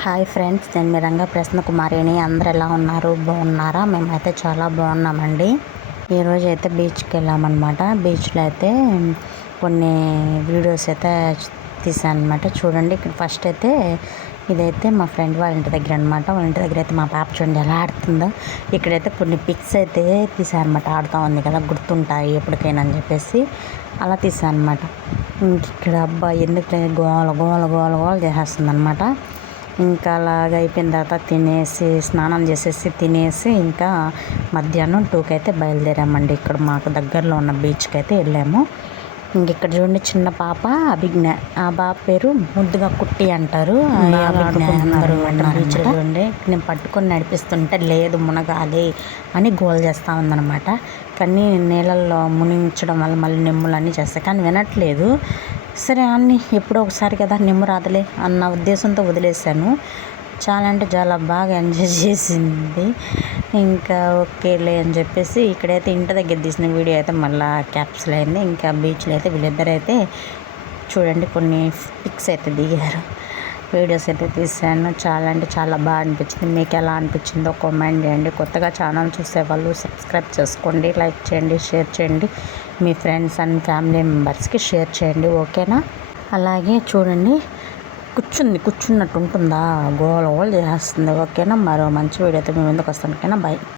Hi friends, నేను మీ రంగ ప్రసన్న కుమారిని. అందరు ఎలా ఉన్నారు? బాగున్నారా? మేమైతే చాలా బాగున్నామండి. ఈరోజు అయితే బీచ్కి వెళ్ళామన్నమాట. బీచ్లో అయితే కొన్ని వీడియోస్ అయితే తీసాను అనమాట. చూడండి, ఇక్కడ ఫస్ట్ అయితే ఇదైతే మా ఫ్రెండ్ వాళ్ళ ఇంటి దగ్గర అనమాట. వాళ్ళ ఇంటి దగ్గర అయితే మా పాప చూడండి ఎలా ఆడుతుందో. ఇక్కడైతే కొన్ని పిక్స్ అయితే తీసాను అనమాట. ఆడుతూ ఉంది కదా, గుర్తుంటాయి ఎప్పటికైనా అని చెప్పేసి అలా తీసాను అనమాట. ఇక్కడ అబ్బాయి ఎందుకు గోల గోల గోల గోల చేసేస్తుంది అనమాట. ఇంకా అలాగ అయిపోయిన తర్వాత తినేసి స్నానం చేసేసి తినేసి ఇంకా మధ్యాహ్నం 2కి అయితే బయలుదేరామండి. ఇక్కడ మాకు దగ్గరలో ఉన్న బీచ్కి అయితే వెళ్ళాము. ఇంక ఇక్కడ చూడండి, చిన్న పాప అభిజ్ఞ, ఆ బాబు పేరు ముద్దుగా కుట్టి అంటారు. అందరూ బీచ్ చూడండి, నేను పట్టుకొని నడిపిస్తుంటే లేదు మునగాలి అని గోల్ చేస్తూ ఉందన్నమాట. కానీ నీళ్ళల్లో మునిగించడం వల్ల మళ్ళీ నెమ్ములన్నీ చేస్తాయి, కానీ వినట్లేదు. సరే అన్ని ఎప్పుడో ఒకసారి కదా, నెమ్ము రాదులే అన్న ఉద్దేశంతో వదిలేశాను. చాలా అంటే చాలా బాగా ఎంజాయ్ చేసింది. ఇంకా ఓకేలే అని చెప్పేసి ఇక్కడైతే ఇంటి దగ్గర తీసిన వీడియో అయితే మళ్ళీ క్యాప్చర్ అయింది. ఇంకా బీచ్లో అయితే వీళ్ళిద్దరు అయితే చూడండి కొన్ని పిక్స్ అయితే దిగారు, వీడియోస్ అయితే తీసాను. చాలా అంటే చాలా బాగా అనిపించింది. మీకు ఎలా అనిపించిందో కామెంట్ చేయండి. కొత్తగా ఛానల్ చూసేవాళ్ళు సబ్స్క్రైబ్ చేసుకోండి, లైక్ చేయండి, షేర్ చేయండి. మీ ఫ్రెండ్స్ అండ్ ఫ్యామిలీ మెంబర్స్కి షేర్ చేయండి, ఓకేనా? అలాగే చూడండి, కూర్చున్నట్టు ఉంటుందా, గోల గోల చేస్తుంది, ఓకేనా? మరో మంచి వీడియోతో మేము ఎందుకు వస్తాను, ఓకేనా? బాయ్.